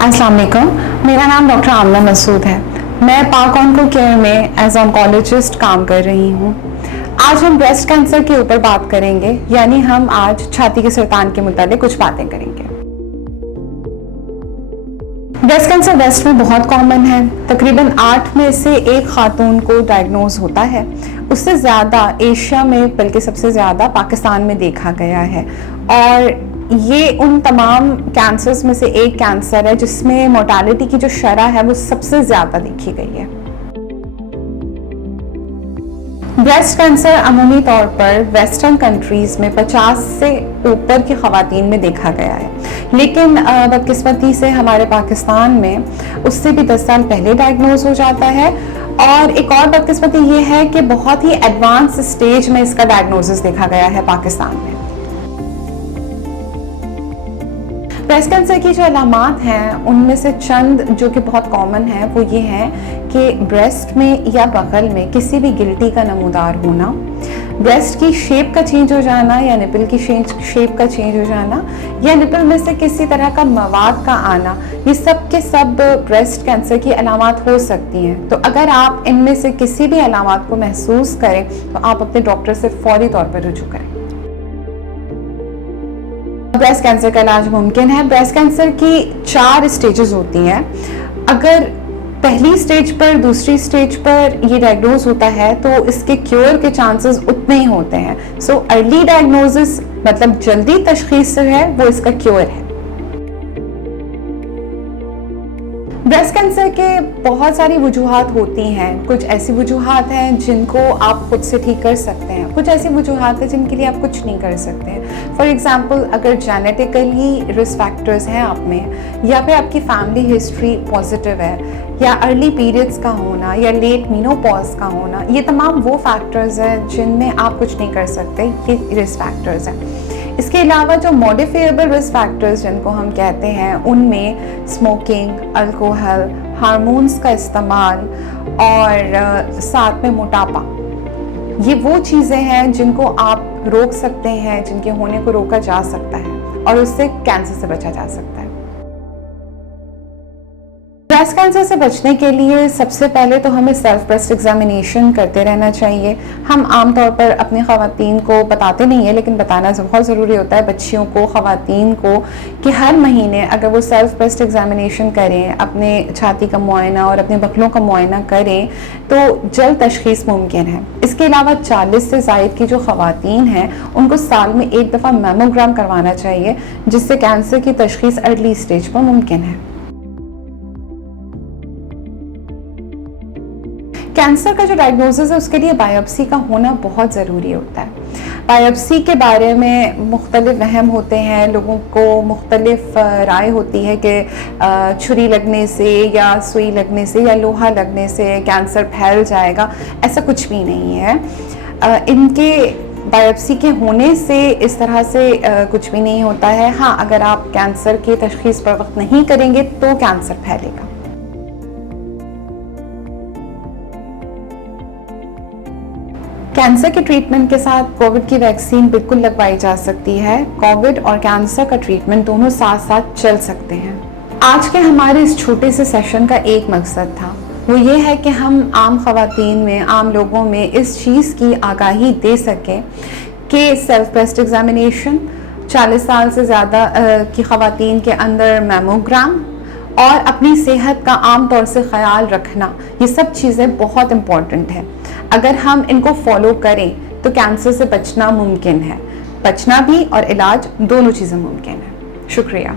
अस्सलाम वालेकुम, मेरा नाम डॉक्टर आमना मसूद है। मैं पाक ऑन्को केयर में एज ऑन्कोलॉजिस्ट काम कर रही हूँ। आज हम ब्रेस्ट कैंसर के ऊपर बात करेंगे, यानी हम आज छाती के सरतान के मुताबिक कुछ बातें करेंगे। ब्रेस्ट कैंसर वेस्ट में बहुत कॉमन है। तकरीबन 8 में से 1 खातून को डायग्नोज होता है। उससे ज़्यादा एशिया में, बल्कि सबसे ज़्यादा पाकिस्तान में देखा गया है। और ये उन तमाम कैंसर्स में से एक कैंसर है जिसमें मोर्टालिटी की जो शरह है वो सबसे ज़्यादा देखी गई है। ब्रेस्ट कैंसर अमूमी तौर पर वेस्टर्न कंट्रीज़ में 50 से ऊपर की ख़वातीन में देखा गया है, लेकिन बदकिस्मती से हमारे पाकिस्तान में उससे भी 10 साल पहले डायग्नोज हो जाता है। और एक और बदकिस्मती ये है कि बहुत ही एडवांस स्टेज में इसका डायग्नोसिस देखा गया है पाकिस्तान में। ब्रेस्ट कैंसर की जो अलामात हैं उनमें से चंद जो कि बहुत कॉमन है वो ये हैं कि ब्रेस्ट में या बगल में किसी भी गिल्टी का नमूदार होना, ब्रेस्ट की शेप का चेंज हो जाना या निपल की शेप का चेंज हो जाना, या निपल में से किसी तरह का मवाद का आना, ये सब के सब ब्रेस्ट कैंसर की अलामात हो सकती हैं। तो अगर आप इनमें से किसी भी अलामात को महसूस करें तो आप अपने डॉक्टर से फौरी तौर पर रुजू करें। ब्रेस्ट कैंसर का इलाज मुमकिन है। ब्रेस्ट कैंसर की 4 स्टेजेस होती हैं। अगर पहली स्टेज पर, दूसरी स्टेज पर ये डायग्नोज होता है तो इसके क्योर के चांसेस उतने ही होते हैं। सो अर्ली डायग्नोसिस मतलब जल्दी तशखीस है वो इसका क्योर है। ब्रेस्ट कैंसर के बहुत सारी वजूहात होती हैं। कुछ ऐसी वजूहात हैं जिनको आप खुद से ठीक कर सकते हैं, कुछ ऐसी वजूहात हैं जिनके लिए आप कुछ नहीं कर सकते हैं। फॉर एग्जांपल, अगर जेनेटिकली रिस्क फैक्टर्स हैं आप में, या फिर आपकी फैमिली हिस्ट्री पॉजिटिव है, या अर्ली पीरियड्स का होना, या लेट मीनोपॉज का होना, ये तमाम वो फैक्टर्स हैं जिनमें आप कुछ नहीं कर सकते, ये रिस्क फैक्टर्स हैं। इसके अलावा जो मॉडिफाइबल रिस्क फैक्टर्स जिनको हम कहते हैं, उनमें स्मोकिंग, अल्कोहल, हार्मोन्स का इस्तेमाल और साथ में मोटापा, ये वो चीज़ें हैं जिनको आप रोक सकते हैं, जिनके होने को रोका जा सकता है और उससे कैंसर से बचा जा सकता है। ब्रेस्ट कैंसर से बचने के लिए सबसे पहले तो हमें सेल्फ ब्रेस्ट एग्जामिनेशन करते रहना चाहिए। हम आमतौर पर अपनी ख़वातीन को बताते नहीं है, लेकिन बताना बहुत ज़रूरी होता है बच्चियों को, ख़वातीन को, कि हर महीने अगर वो सेल्फ ब्रेस्ट एग्जामिनेशन करें, अपने छाती का मुआयना और अपने बखलों का मुआयना करें तो जल्द तशख़ीस मुमकिन है। इसके अलावा 40 से ज़ायद की जो ख़वातीन हैं उनको साल में 1 दफ़ा मैमोग्राम करवाना चाहिए, जिससे कैंसर की तशख़ीस अर्ली स्टेज पर मुमकिन है। कैंसर का जो डायग्नोसिस है उसके लिए बायोप्सी का होना बहुत ज़रूरी होता है। बायोप्सी के बारे में मुख्तलिफ वहम होते हैं, लोगों को मुख्तलिफ राय होती है कि छुरी लगने से या सुई लगने से या लोहा लगने से कैंसर फैल जाएगा। ऐसा कुछ भी नहीं है। इनके बायोप्सी के होने से इस तरह से कुछ भी नहीं होता है। हाँ, अगर आप कैंसर की तशख़ीस पर वक्त नहीं करेंगे तो कैंसर फैलेगा। कैंसर के ट्रीटमेंट के साथ कोविड की वैक्सीन बिल्कुल लगवाई जा सकती है। कोविड और कैंसर का ट्रीटमेंट दोनों साथ साथ चल सकते हैं। आज के हमारे इस छोटे से सेशन का एक मकसद था, वो ये है कि हम आम ख़वातीन में, आम लोगों में इस चीज़ की आगाही दे सकें कि सेल्फ ब्रेस्ट एग्जामिनेशन, 40 साल से ज़्यादा की ख़वातीन के अंदर मैमोग्राम और अपनी सेहत का आम तौर से ख्याल रखना, ये सब चीज़ें बहुत इम्पॉर्टेंट है। अगर हम इनको फॉलो करें तो कैंसर से बचना मुमकिन है। बचना भी और इलाज दोनों चीज़ें मुमकिन है। शुक्रिया।